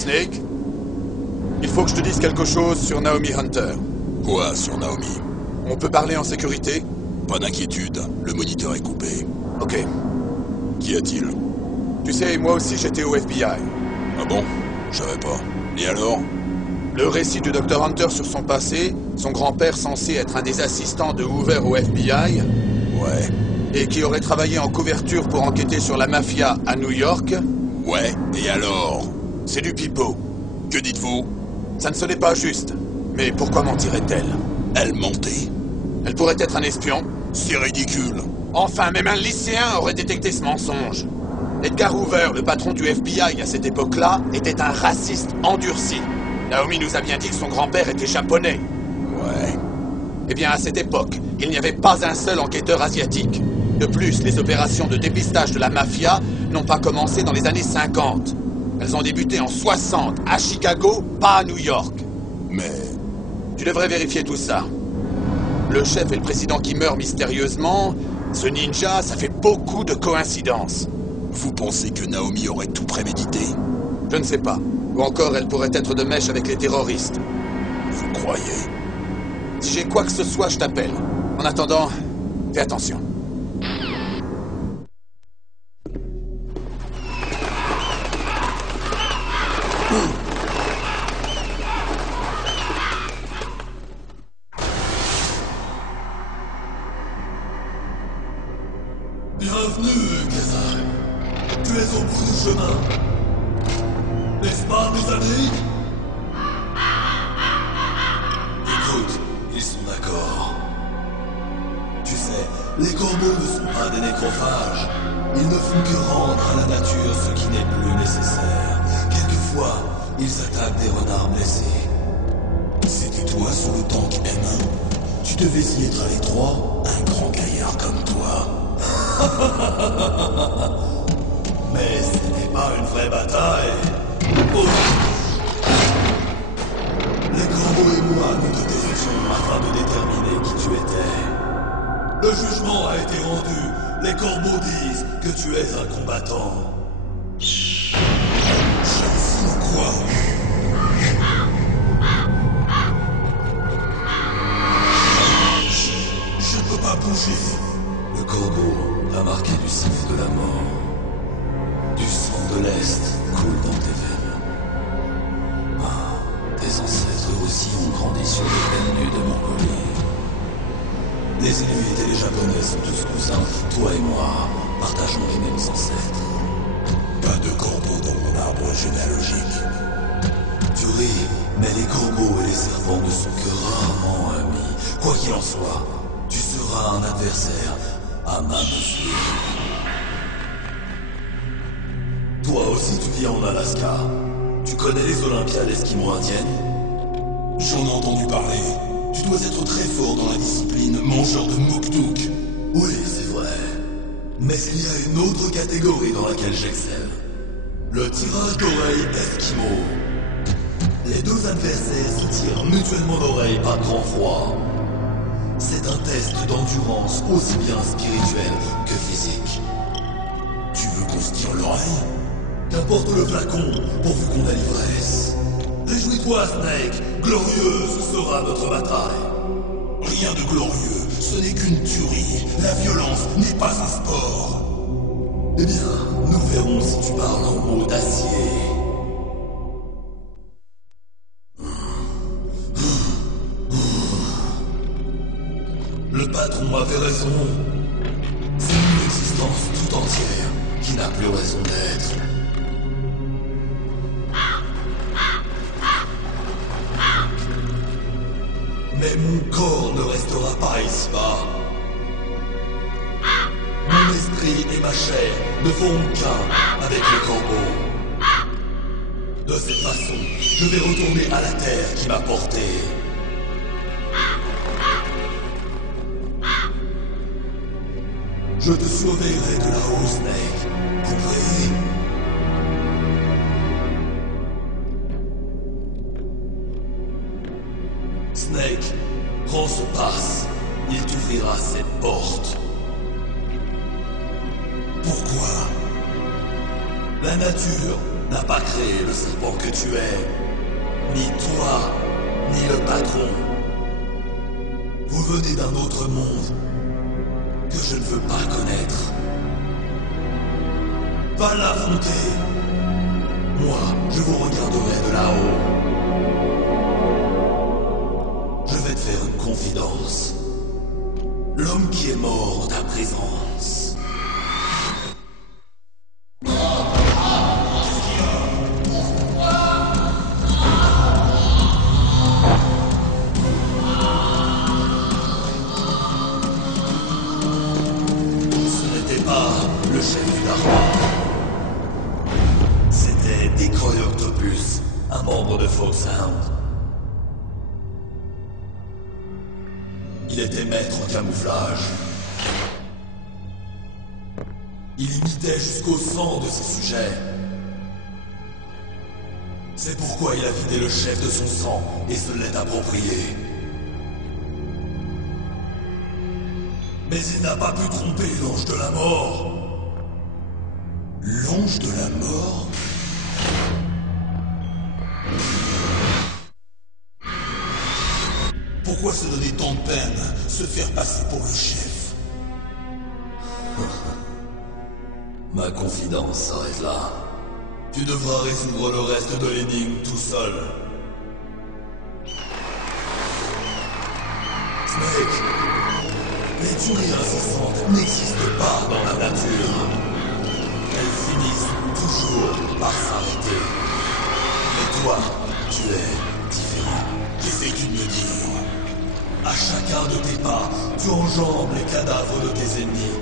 Snake, il faut que je te dise quelque chose sur Naomi Hunter. Quoi sur Naomi? On peut parler en sécurité? Pas d'inquiétude, le moniteur est coupé. Ok. Qu'y a-t-il? Tu sais, moi aussi j'étais au FBI. Ah bon? Je savais pas. Et alors? Le récit du Dr Hunter sur son passé, son grand-père censé être un des assistants de Hoover au FBI... Ouais. Et qui aurait travaillé en couverture pour enquêter sur la mafia à New York... Ouais, et alors? C'est du pipeau. Que dites-vous? Ça ne sonnait pas juste. Mais pourquoi mentirait-elle? Elle mentait. Elle pourrait être un espion. C'est ridicule. Enfin, même un lycéen aurait détecté ce mensonge. Edgar Hoover, le patron du FBI à cette époque-là, était un raciste endurci. Naomi nous a bien dit que son grand-père était japonais. Ouais. Eh bien, à cette époque, il n'y avait pas un seul enquêteur asiatique. De plus, les opérations de dépistage de la mafia n'ont pas commencé dans les années 50. Elles ont débuté en 60, à Chicago, pas à New York. Mais... Tu devrais vérifier tout ça. Le chef et le président qui meurent mystérieusement, ce ninja, ça fait beaucoup de coïncidences. Vous pensez que Naomi aurait tout prémédité? Je ne sais pas. Ou encore, elle pourrait être de mèche avec les terroristes. Vous croyez? Si j'ai quoi que ce soit, je t'appelle. En attendant, fais attention. Bienvenue, Kazan. Tu es au bout du chemin. N'est-ce pas, mes amis? Écoute, ils sont d'accord. Tu sais, les corbeaux ne sont pas des nécrophages. Ils ne font que rendre à la nature ce qui n'est plus nécessaire. Quelquefois, ils attaquent des renards blessés. C'était toi sur le tank M1. Tu devais y être à l'étroit, un grand gaillard comme toi. Mais ce n'est pas une vraie bataille. Oh. Les corbeaux et moi, nous te détections afin de déterminer qui tu étais. Le jugement a été rendu. Les corbeaux disent que tu es un combattant. Je fous quoi? Je ne peux pas bouger. Le corbeau a marqué du siffle de la mort. Du sang de l'Est coule dans tes veines. Ah, tes ancêtres aussi ont grandi sur les plaines nues de Mongolie. Les Inuits et les Japonais sont tous cousins. Toi et moi partageons les mêmes ancêtres. Pas de corbeaux dans mon arbre généalogique. Tu ris, mais les corbeaux et les serpents ne sont que rarement amis. Quoi qu'il en soit, tu seras un adversaire à ma mesure. Toi aussi tu vis en Alaska. Tu connais les Olympiades esquimaux-indiennes? J'en ai entendu parler. Tu dois être très fort dans la discipline mangeur de muktuk. Oui, c'est vrai. Mais il y a une autre catégorie dans laquelle j'excelle. Le tirage d'oreilles esquimau. Les deux adversaires se tirent mutuellement l'oreille par grand froid. C'est un test d'endurance aussi bien spirituel que physique. Tu veux qu'on se tire l'oreille? Qu'importe le flacon, pourvu qu'on a l'ivresse. Réjouis-toi, Snake. Glorieuse sera notre bataille. Rien de glorieux, ce n'est qu'une tuerie. La violence n'est pas un sport. Eh bien, nous verrons si tu parles en mots d'acier. Le patron avait raison. C'est une existence tout entière qui n'a plus raison d'être. Mais mon corps ne restera pas ici-bas. Mon esprit et ma chair ne feront qu'un avec le corbeau. De cette façon, je vais retourner à la terre qui m'a porté. Je te surveillerai de là-haut, Snake. Compris? Snake, prends ce passe. Il t'ouvrira cette porte. Pourquoi? La nature n'a pas créé le serpent que tu es. Ni toi, ni le patron. Vous venez d'un autre monde que je ne veux pas connaître. Va l'affronter. Moi, je vous regarderai de là-haut. Je vais te faire une confidence. L'homme qui est mort en ta présence. Ce n'était pas le chef du Darpa. C'était Decoy Octopus, un membre de Foxhound. Il était maître en camouflage. Il imitait jusqu'au sang de ses sujets. C'est pourquoi il a vidé le chef de son sang et se l'est approprié. Mais il n'a pas pu tromper l'ange de la mort. L'ange de la mort? Pourquoi se donner tant de peine, se faire passer pour le chef? Ma confidence s'arrête là. Tu devras résoudre le reste de l'énigme tout seul. Snake, les tueries incessantes n'existent pas dans la nature. Elles finissent toujours par s'arrêter. Mais toi, tu es différent. Qu'essayes-tu de me dire? À chacun de tes pas, tu enjambes les cadavres de tes ennemis.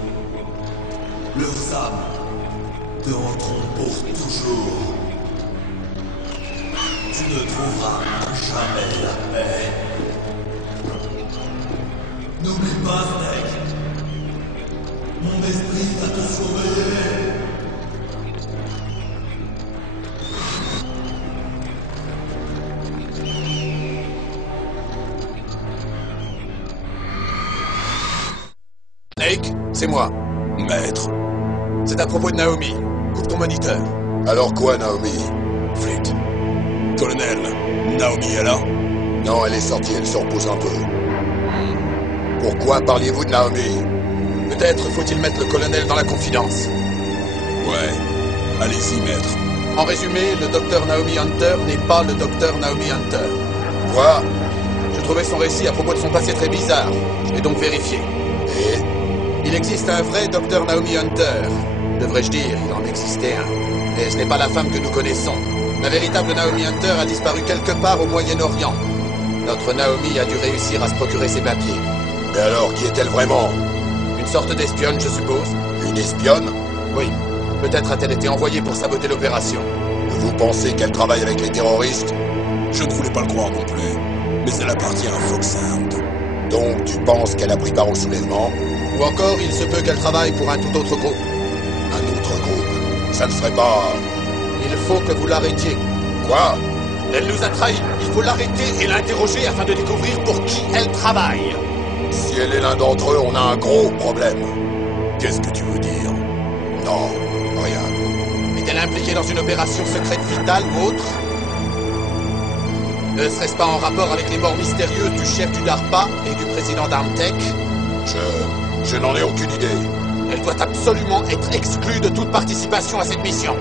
Leurs âmes te hanteront pour toujours. Tu ne trouveras jamais la paix. N'oublie pas, Snake. Mon esprit va te surveiller. Snake, c'est moi. Maître. C'est à propos de Naomi. Coupe ton moniteur. Alors quoi, Naomi? Fleet. Colonel, Naomi est là? Non, elle est sortie, elle se repose un peu. Pourquoi parliez-vous de Naomi? Peut-être faut-il mettre le colonel dans la confidence. Ouais. Allez-y, maître. En résumé, le docteur Naomi Hunter n'est pas le docteur Naomi Hunter. Quoi? Je trouvais son récit à propos de son passé très bizarre. Je l'ai donc vérifié. Et? Il existe un vrai docteur Naomi Hunter. Devrais-je dire, il en existait un. Mais ce n'est pas la femme que nous connaissons. La véritable Naomi Hunter a disparu quelque part au Moyen-Orient. Notre Naomi a dû réussir à se procurer ses papiers. Mais alors, qui est-elle vraiment? Une sorte d'espionne, je suppose. Une espionne? Oui. Peut-être a-t-elle été envoyée pour saboter l'opération. Vous pensez qu'elle travaille avec les terroristes? Je ne voulais pas le croire non plus. Mais elle appartient à Foxhound. Donc tu penses qu'elle a pris part au soulèvement? Ou encore, il se peut qu'elle travaille pour un tout autre groupe. Un autre groupe? Ça ne serait pas... Il faut que vous l'arrêtiez. Quoi? Elle nous a trahis. Il faut l'arrêter et l'interroger afin de découvrir pour qui elle travaille. Si elle est l'un d'entre eux, on a un gros problème. Qu'est-ce que tu veux dire? Non, rien. Est-elle impliquée dans une opération secrète vitale ou autre? Ne serait-ce pas en rapport avec les morts mystérieuses du chef du DARPA et du président d'Armtech? Je n'en ai aucune idée. Elle doit absolument être exclue de toute participation à cette mission.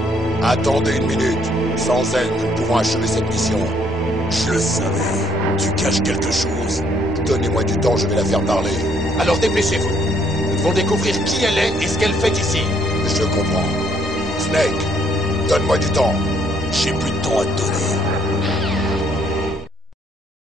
Attendez une minute. Sans elle, nous ne pouvons achever cette mission. Je le savais. Tu caches quelque chose. Donnez-moi du temps, je vais la faire parler. Alors dépêchez-vous. Nous devons découvrir qui elle est et ce qu'elle fait ici. Je comprends. Snake, donne-moi du temps. J'ai plus de temps à te donner.